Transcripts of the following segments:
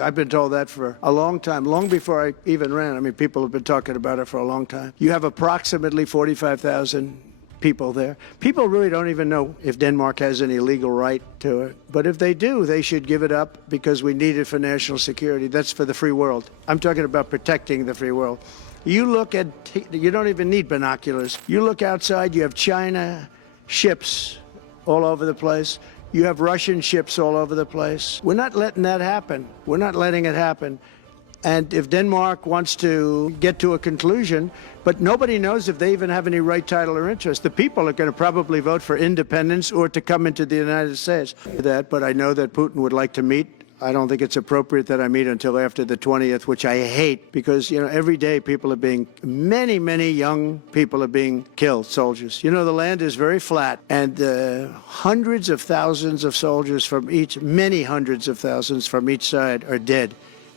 I've been told that for a long time, long before I even ran. I mean, people have been talking about it for a long time. You have approximately 45,000 people there. People really don't even know if Denmark has any legal right to it. But if they do, they should give it up because we need it for national security. That's for the free world. I'm talking about protecting the free world. You look at, you don't even need binoculars. You look outside, you have China ships all over the place. You have Russian ships all over the place. We're not letting that happen. We're not letting it happen. And if Denmark wants to get to a conclusion, but nobody knows if they even have any right, title, or interest. The people are going to probably vote for independence or to come into the United States. But I know that Putin would like to meet. I don't think it's appropriate that I meet until after the 20th, which I hate because, you know, every day people are being, many young people are being killed, soldiers. You know, the land is very flat and hundreds of thousands of soldiers from each, many hundreds of thousands from each side are dead.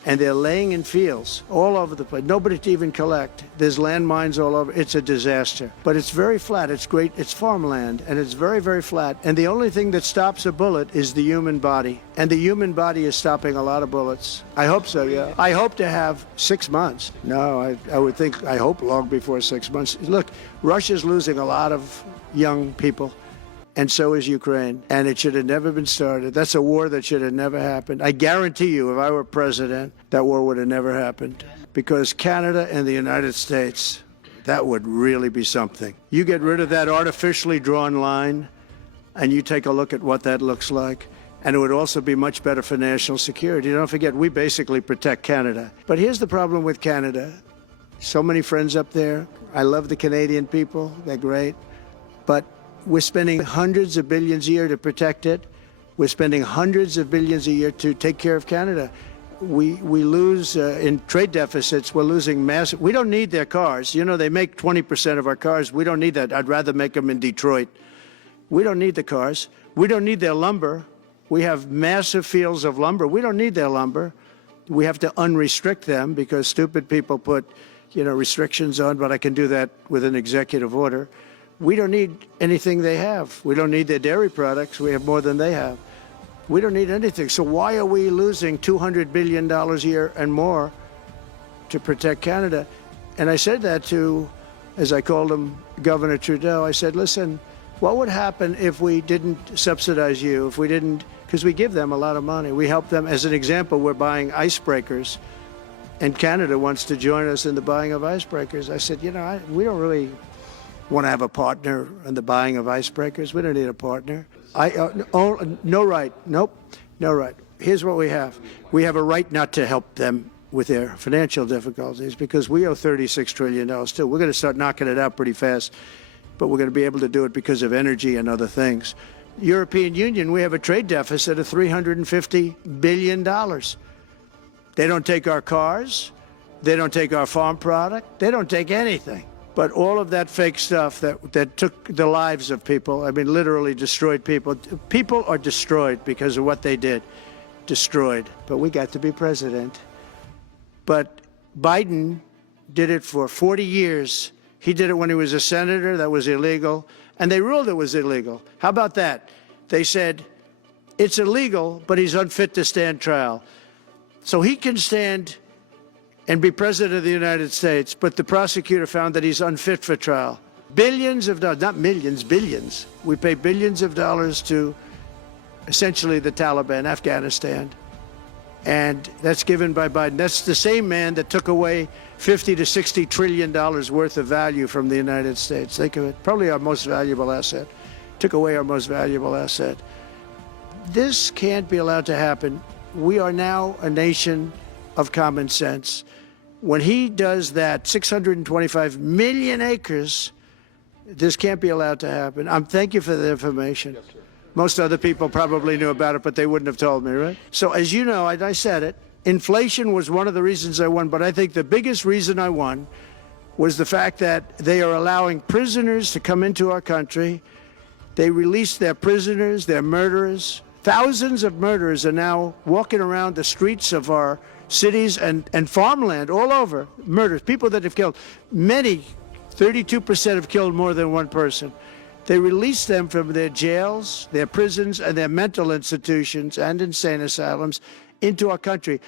And they're laying in fields all over the place. Nobody to even collect. There's landmines all over. It's a disaster. But it's very flat. It's great. It's farmland, and it's very flat. And the only thing that stops a bullet is the human body. And the human body is stopping a lot of bullets. I hope so, yeah. I hope to have 6 months. No, I would think, I hope long before 6 months. Look, Russia's losing a lot of young people. And so is Ukraine. And it should have never been started. That's a war that should have never happened. I guarantee you, if I were president, that war would have never happened. Because Canada and the United States, that would really be something. You get rid of that artificially drawn line, and you take a look at what that looks like. And it would also be much better for national security. Don't forget, we basically protect Canada. But here's the problem with Canada. So many friends up there. I love the Canadian people. They're great. But we're spending hundreds of billions a year to protect it. We're spending hundreds of billions a year to take care of Canada. We lose in trade deficits. We're losing massive. We don't need their cars. You know, they make 20% of our cars. We don't need that. I'd rather make them in Detroit. We don't need the cars. We don't need their lumber. We have massive fields of lumber. We don't need their lumber. We have to unrestrict them because stupid people put, you know, restrictions on, but I can do that with an executive order. We don't need anything they have. We don't need their dairy products. We have more than they have. We don't need anything. So why are we losing $200 billion a year and more to protect Canada? And I said that to, as I called him, Governor Trudeau. I said, listen, what would happen if we didn't subsidize you, if we didn't, because we give them a lot of money. We help them. As an example, we're buying icebreakers, and Canada wants to join us in the buying of icebreakers. I said, you know, we don't really want to have a partner in the buying of icebreakers. We don't need a partner. No right. Nope. No right. Here's what we have. We have a right not to help them with their financial difficulties because we owe $36 trillion too. We're going to start knocking it out pretty fast, but we're going to be able to do it because of energy and other things. European Union, we have a trade deficit of $350 billion. They don't take our cars. They don't take our farm product. They don't take anything. But all of that fake stuff that took the lives of people, I mean, literally destroyed people. People are destroyed because of what they did. Destroyed. But we got to be president. But Biden did it for 40 years. He did it when he was a senator. That was illegal. And they ruled it was illegal. How about that? They said, it's illegal, but he's unfit to stand trial. So he can stand and be president of the United States, but the prosecutor found that he's unfit for trial. Billions of dollars, not millions, billions. We pay billions of dollars to essentially the Taliban, Afghanistan, and that's given by Biden. That's the same man that took away $50 to $60 trillion worth of value from the United States. Think of it, probably our most valuable asset. Took away our most valuable asset. This can't be allowed to happen. We are now a nation of common sense. When he does that, 625 million acres, this can't be allowed to happen. Thank you for the information. Yes, sir. Most other people probably knew about it, but they wouldn't have told me, right? So as you know, I said it, inflation was one of the reasons I won, but I think the biggest reason I won was the fact that they are allowing prisoners to come into our country. They released their prisoners, their murderers. Thousands of murderers are now walking around the streets of our cities and farmland all over. Murders, people that have killed. Many, 32% have killed more than one person. They release them from their jails, their prisons, and their mental institutions and insane asylums, into our country.